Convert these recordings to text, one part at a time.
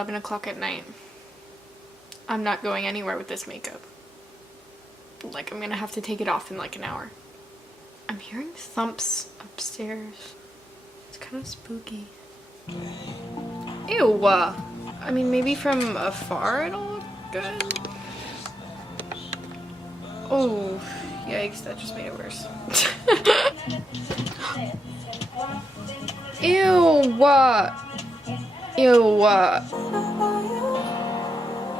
11 o'clock at night. I'm not going anywhere with this makeup. Like, I'm gonna have to take it off in like an hour. I'm hearing thumps upstairs. It's kind of spooky. Ew! I mean, maybe from afar it'll look good. Oh, yikes, that just made it worse. Ew! Ew!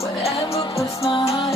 Whatever puts my heart